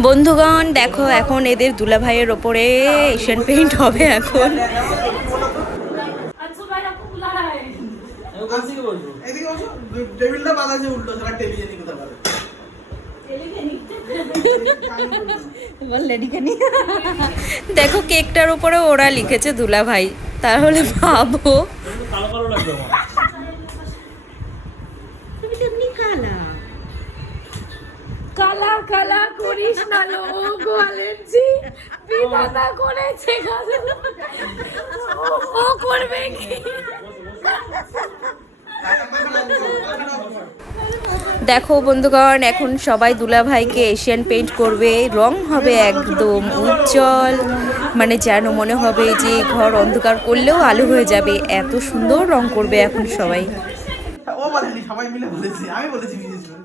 বন্ধুগণ দেখো এখন এদের দুলাভাইয়ের ওপরে এশিয়ান পেইন্ট হবে এখন। দেখো কেকটার উপরে ওরা লিখেছে দুলাভাই, তাহলে ভাবো। কালা কালা করিস না লোক আলেনজি বিধাতা করেছে ও করবে কি। দেখো বন্ধুগণ এখন সবাই দুলাভাইকে এশিয়ান পেইন্ট করবে, রং হবে একদম উজ্জ্বল, মানে যেন মনে হবে যে ঘর অন্ধকার করলেও আলো হয়ে যাবে, এত সুন্দর রং করবে এখন সবাই। ও বলেনি, সবাই মিলে বলেছি, আমি বলেছি বিশেষ করে।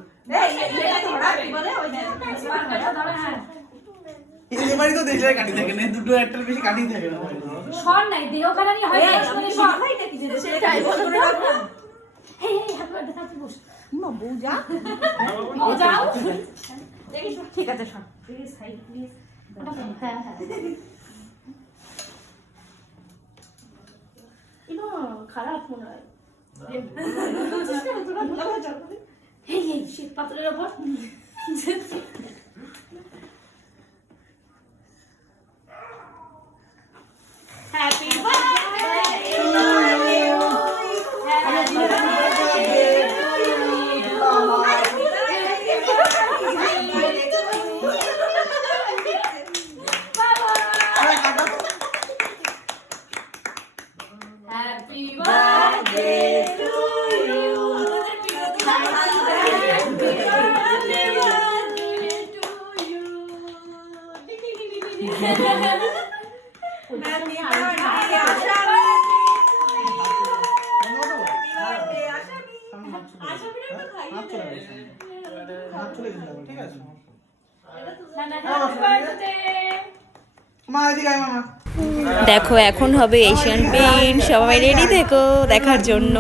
এবারে তো দেশের কাটি থাকে না, দুটো একটার বেশি কাটি থাকে না। সর নাই দেও কানানি হয় না, সর হয় নাকি যে সেটাই বল করে রাখ না। হে হে হাতটা দেখাচ্ছি বস। মা বউ যা। বউ যাও। দেখি ঠিক আছে সর। Please side please. হ্যাঁ হ্যাঁ। ইনো খারাপ মনে হয়। হে হে শীত পাথরের উপর। Happy birthday to you. Happy birthday to you. Happy birthday to you. Happy birthday to you. দেখো এখন হবে এশিয়ান পেইন্ট, সবাই রেডি থেকো দেখার জন্য।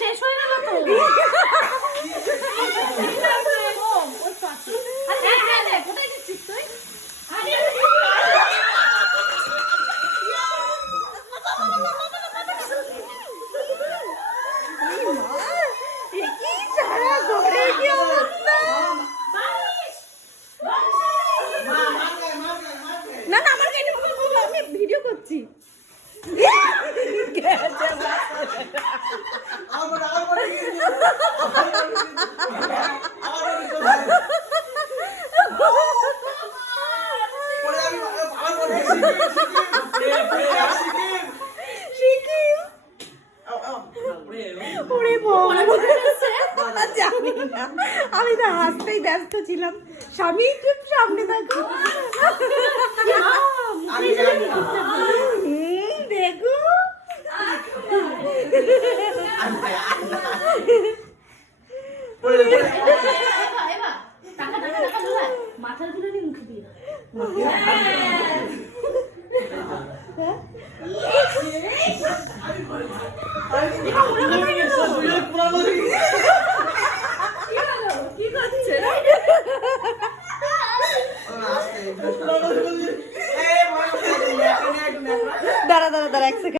শেষ হয়ে গেল তো। কোথায় দিচ্ছিস তুই? না না আমার কাছে আমি ভিডিও করছি। আমি তো হাসতেই ব্যস্ত ছিলাম, স্বামী চুপ সামনে থাকো। দেখো মাথার গুলো নিয়ে মুখে দিয়ে দাঁড়া দাঁড়া দাঁড়া এক সেকেন্ড।